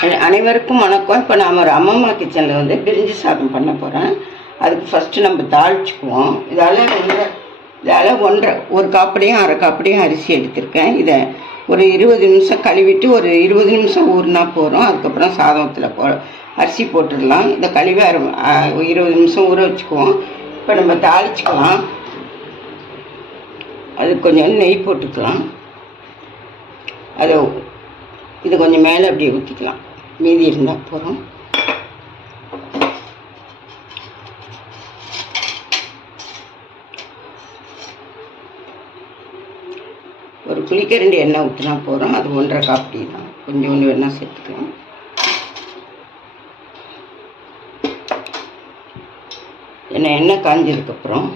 அனைவருக்கும் வணக்கம். இப்போ நாம் ஒரு அம்மம்மா கிச்சனில் வந்து பிரிஞ்சி சாதம் பண்ண போகிறேன். அதுக்கு ஃபஸ்ட்டு நம்ம தாளிச்சுக்குவோம். இதால் ஒரு காப்படியும் அரை காப்படியும் அரிசி எடுத்திருக்கேன். இதை ஒரு 20 நிமிஷம் கழுவிட்டு ஒரு 20 நிமிஷம் ஊறினா போகிறோம். அதுக்கப்புறம் சாதத்தில் அரிசி போட்டுடலாம். இதை கழுவி 20 நிமிஷம் ஊற வச்சுக்குவோம். இப்போ நம்ம தாளிச்சுக்கலாம். அதுக்கு கொஞ்சம் நெய் போட்டுக்கலாம். இது கொஞ்சம் மேலே அப்படியே ஊற்றிக்கலாம். மீதி இருந்தால் போகிறோம். ஒரு குளிக்கரண்டி எண்ணெய் ஊற்றினா போகிறோம். அது 1.5 காப்பி தான். கொஞ்சம் வேணால் சேர்த்துக்கலாம். எண்ணெய் காஞ்சதுக்கப்புறம்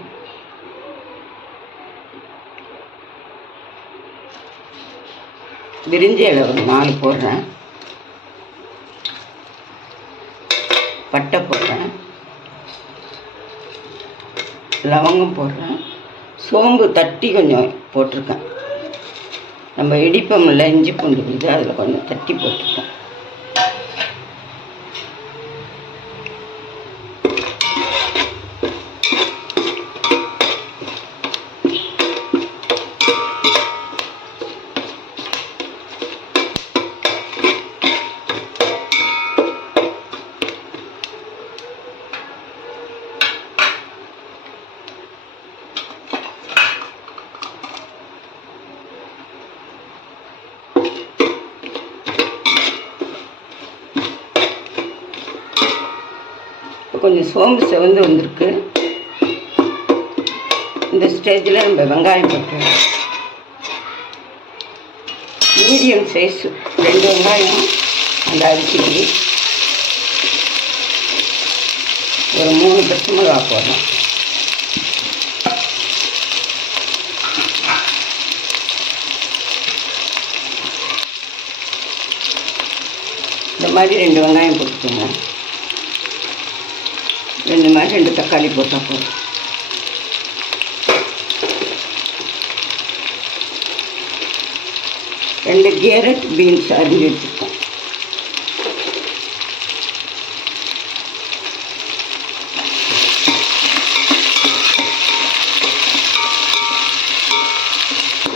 பிரிஞ்சி இலை ஒரு 4 போடுறேன். பட்டை போடுறேன். லவங்கம் போடுறேன். சோம்பு தட்டி கொஞ்சம் போட்டிருக்கேன். நம்ம இடிப்பமில்ல இஞ்சி பூண்டு விழுது, அதில் கொஞ்சம் தட்டி போட்டிருக்கேன். கொஞ்சம் சோம்பு செவந்து வந்திருக்கு. இந்த ஸ்டேஜில் நம்ம வெங்காயம் போட்டுருவோம். மீடியம் சைஸ் 2 வெங்காயம் அந்த அரிசிக்கு. ஒரு 3 பச்சை மிளகா போடலாம். இந்த மாதிரி 2 வெங்காயம் போட்டுக்கோங்க. 2 தக்காளி போட்டால் போதும். கேரட் பீன்ஸ் அரிஞ்சு வச்சுருக்கோம்.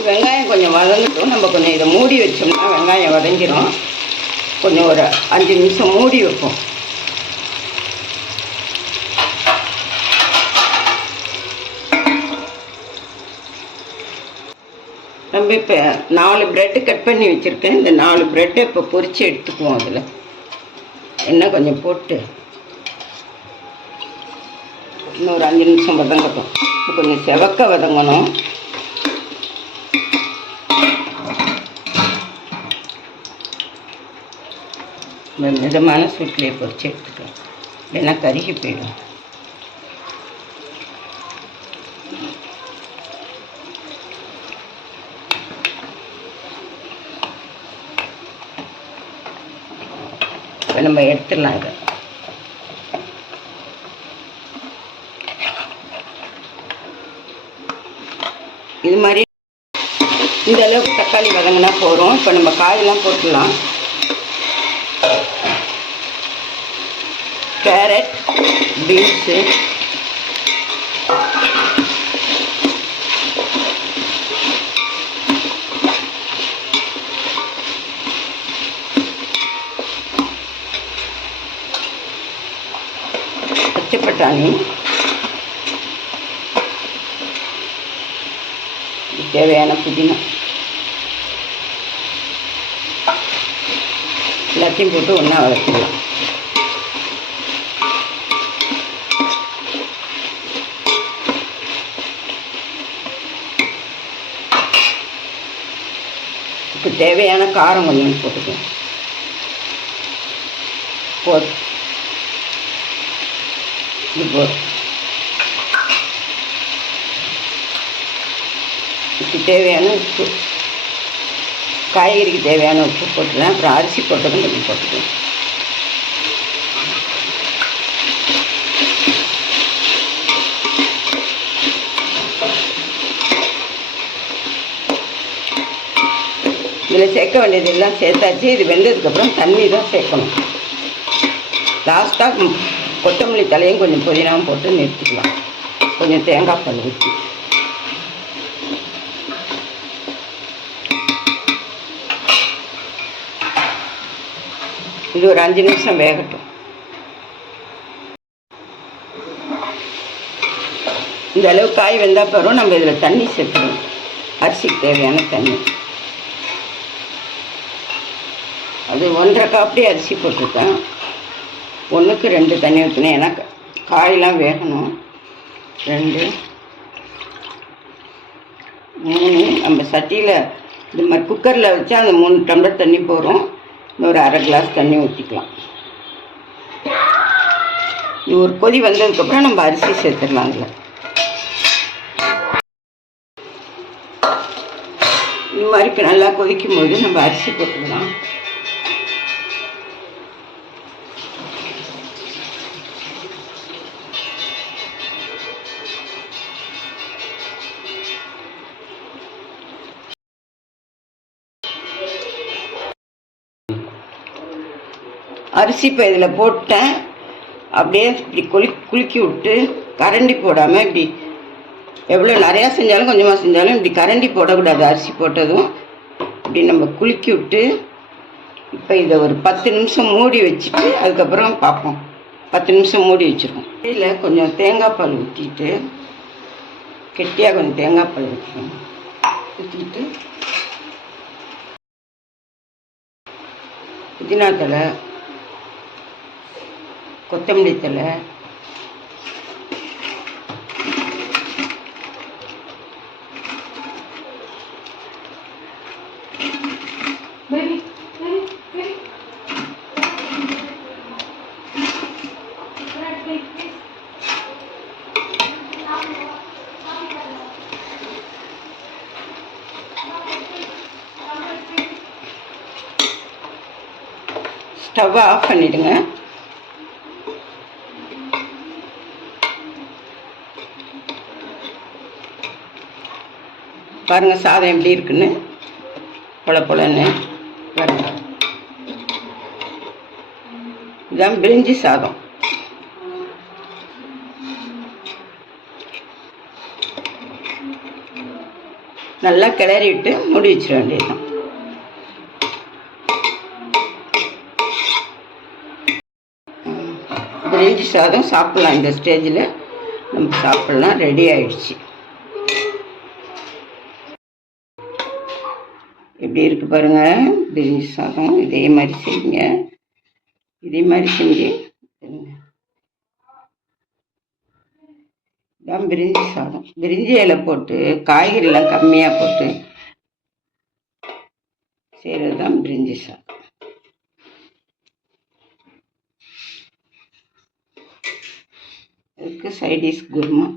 வெங்காயம் கொஞ்சம் வதங்கட்டும். நம்ம கொஞ்சம் இதை மூடி வச்சோம்னா வெங்காயம் வதங்கிடும். கொஞ்சம் ஒரு 5 நிமிஷம் மூடி வைப்போம். நம்ம இப்போ 4 ப்ரெட்டு கட் பண்ணி வச்சுருக்கேன். இந்த 4 ப்ரெட்டை இப்போ பொரித்து எடுத்துக்குவோம். அதில் எண்ணெய் கொஞ்சம் போட்டு இன்னொரு 5 நிமிஷம் வதங்கட்டும். கொஞ்சம் செவக்க வதங்கணும். இந்த மிதமான சூட்டிலே பொரித்து எடுத்துக்கலாம். இல்லைன்னா கருகி போயிடும். நம்ம எடுத்துடலாம். இது மாதிரி இந்த அளவுக்கு தக்காளி வதங்கினா போகிறோம். இப்போ நம்ம காயெல்லாம் போட்டுடலாம். கேரட், பீன்ஸு, பச்சை பட்டாணி, தேவையான புதினா எல்லாத்தையும் போட்டு ஒன்றா வதக்கிடலாம். இப்போ தேவையான காரம் கொஞ்சம் போட்டுக்கலாம். இப்போ இதுக்கு தேவையான உப்பு, காய்கறிக்கு தேவையான உப்பு போட்டுக்கலாம். அப்புறம் அரிசி போட்டதும் கொஞ்சம் போட்டுக்கலாம். இதில் சேர்க்க வேண்டியது எல்லாம் சேர்த்தாச்சு. இது வெந்ததுக்கப்புறம் தண்ணி தான் சேர்க்கணும். லாஸ்ட்டாக கொத்தமல்லி தலையும் கொஞ்சம் புதினாவும் போட்டு நிறுத்திக்கலாம். கொஞ்சம் தேங்காய் பால் ஊற்றி இது ஒரு 5 நிமிஷம் வேகட்டும். இந்த அளவு காய் வெந்தால் பிறகு நம்ம இதில் தண்ணி சேர்த்துக்கணும். அரிசிக்கு தேவையான தண்ணி. அது 1.5 காப்படி அரிசி போட்டிருக்கேன். 1க்கு 2 தண்ணி ஊற்றணும். ஏன்னா காயெலாம் வேகணும். 2 3 நம்ம சட்டியில் இந்த மாதிரி குக்கரில் வச்சா அந்த 3 டம்ளர் தண்ணி போகிறோம். இன்னொரு 1/2 கிளாஸ் தண்ணி ஊற்றிக்கலாம். இது ஒரு கொதி வந்ததுக்கப்புறம் நம்ம அரிசி சேர்த்துடலாம். அதில் இந்த மாதிரி நல்லா கொதிக்கும் போது நம்ம அரிசி போட்டுக்கலாம். அரிசி இப்போ இதில் போட்டேன். அப்படியே இப்படி குலுக்கி விட்டு கரண்டி போடாமல் இப்படி எவ்வளோ நிறையா செஞ்சாலும் கொஞ்சமாக செஞ்சாலும் இப்படி கரண்டி போடக்கூடாது. அரிசி போட்டதும் இப்படி நம்ம குலுக்கி விட்டு இப்போ இதை ஒரு 10 நிமிஷம் மூடி வச்சுட்டு அதுக்கப்புறம் பார்ப்போம். 10 நிமிஷம் மூடி வச்சுருக்கோம். இதில் கொஞ்சம் தேங்காய் பால் ஊற்றிட்டு கெட்டியாக கொஞ்சம் தேங்காய் பால் ஊற்றிட்டு புதினா தழை, கொத்தமல்லி தழை, ஸ்டவ்வை ஆஃப் பண்ணிவிடுங்க. பாருங்கள் சாதம் எப்படி இருக்குன்னு, பொலன்னு பாருங்கள். இதுதான் பிரிஞ்சி சாதம். நல்லா கிளறிவிட்டு மூடி வச்சிட வேண்டியதுதான். பிரிஞ்சி சாதம் சாப்பிட்லாம். இந்த ஸ்டேஜில் நம்ம சாப்பிட்லாம். ரெடி ஆயிடுச்சு. எப்படி இருக்குது பாருங்கள் பிரிஞ்சி சாதம். இதே மாதிரி செய்யுங்க. இதே மாதிரி செஞ்சு இதான் பிரிஞ்சி சாதம். பிரிஞ்சி இலை போட்டு காய்கறிலாம் கம்மியாக போட்டு செய்கிறது தான் பிரிஞ்சி சாதம். இதுக்கு சைடிஷ் குருமா.